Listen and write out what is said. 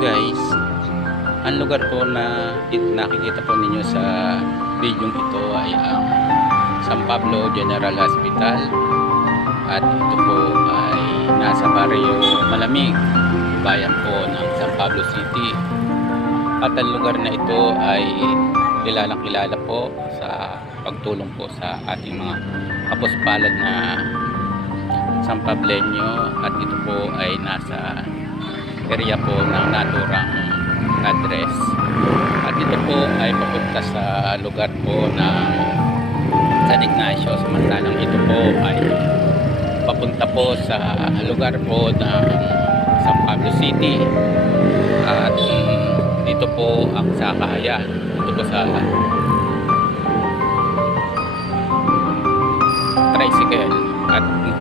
guys, ang lugar po na nakikita po ninyo sa video ito ay ang San Pablo General Hospital, at ito po ay nasa baryo Malamig, bayan po ng San Pablo City. At ang lugar na ito ay kilalang kilala po sa pagtulong po sa ating mga kapuspalad na San Pableño, at ito po ay nasa area po ng naturang address, at ito po ay papunta sa lugar po ng San Ignacio, samantalang ito po ay papunta po sa lugar po ng San Pablo City. At dito po ang sakayan, dito po sa tricycle. At